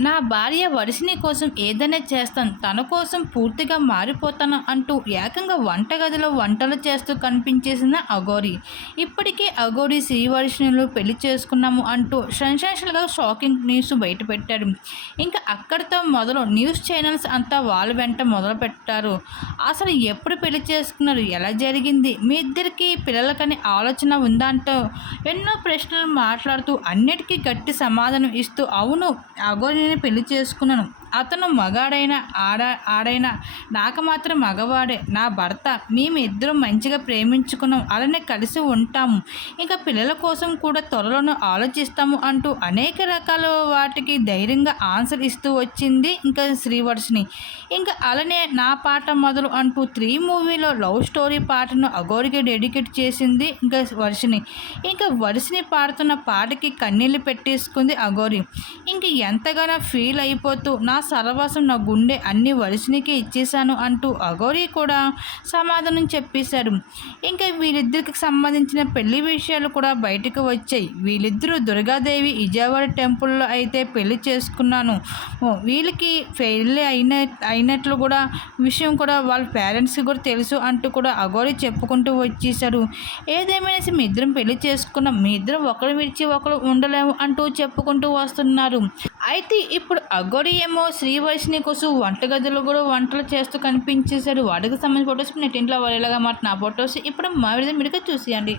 నా భార్య వరిసిని కోసం ఏదైనా చేస్తాను తన కోసం పూర్తిగా మారిపోతాను అంటూ ఏకంగా వంటగదిలో వంటలు చేస్తూ కనిపించేసిన అఘోరి. ఇప్పటికే అఘోరి శ్రీవర్షిణులు పెళ్ళి చేసుకున్నాము అంటూ సెన్సేషన్గా షాకింగ్ న్యూస్ బయటపెట్టాడు. ఇంకా అక్కడితో మొదలు న్యూస్ ఛానల్స్ అంతా వాళ్ళ వెంట మొదలు పెట్టారు. అసలు ఎప్పుడు పెళ్ళి చేసుకున్నారు? ఎలా జరిగింది? మీ ఇద్దరికి పిల్లలకని ఆలోచన ఉందా అంటూ ఎన్నో ప్రశ్నలు మాట్లాడుతూ అన్నిటికీ గట్టి సమాధానం ఇస్తూ అవును అఘోరి నేను పెళ్ళి చేసుకున్నాను. అతను మగాడైనా ఆడ ఆడైనా నాకు మాత్రం మగవాడే. నా భర్త మేము ఇద్దరం మంచిగా ప్రేమించుకున్నాం. అలానే కలిసి ఉంటాము. ఇంకా పిల్లల కోసం కూడా త్వరలోనూ ఆలోచిస్తాము అంటూ అనేక రకాల వాటికి ధైర్యంగా ఆన్సర్ ఇస్తూ వచ్చింది ఇంకా శ్రీవర్షిని. ఇంకా అలానే నా పాట మొదలు అంటూ త్రీ మూవీలో లవ్ స్టోరీ పాటను అగోరికి డెడికేట్ చేసింది ఇంకా వర్షిని. ఇంకా వర్షిని పాడుతున్న పాటకి కన్నీళ్ళు పెట్టేసుకుంది అగోరి ఇంక ఎంతగానో ఫీల్ అయిపోతూ నా సర్వస్వం నా గుండె అన్ని వరుసనికే ఇచ్చేశాను అంటూ అఘోరి కూడా సమాధానం చెప్పేశారు. ఇంకా వీళ్ళిద్దరికి సంబంధించిన పెళ్ళి విషయాలు కూడా బయటకు వచ్చాయి. వీళ్ళిద్దరూ దుర్గాదేవి విజయవాడ టెంపుల్లో అయితే పెళ్ళి చేసుకున్నాను. వీళ్ళకి పెళ్ళి అయిన అయినట్లు కూడా విషయం కూడా వాళ్ళ పేరెంట్స్కి కూడా తెలుసు అంటూ కూడా అఘోరి చెప్పుకుంటూ వచ్చేసారు ఏదేమైనా మీ ఇద్దరం పెళ్ళి చేసుకున్నాం. మీ ఇద్దరం ఒకరు విడిచి ఒకరు ఉండలేము అంటూ చెప్పుకుంటూ వస్తున్నారు. అయితే ఇప్పుడు అగోరి ఏమో శ్రీవైష్ణి కోసం వంటగదిలో కూడా వంటలు చేస్తూ కనిపించేశాడు వాడికి సంబంధించిన ఫొటోస్ నెట్ ఇంట్లో వాళ్ళు మాట నా ఫొటోస్ ఇప్పుడు మా విధంగా చూసేయండి.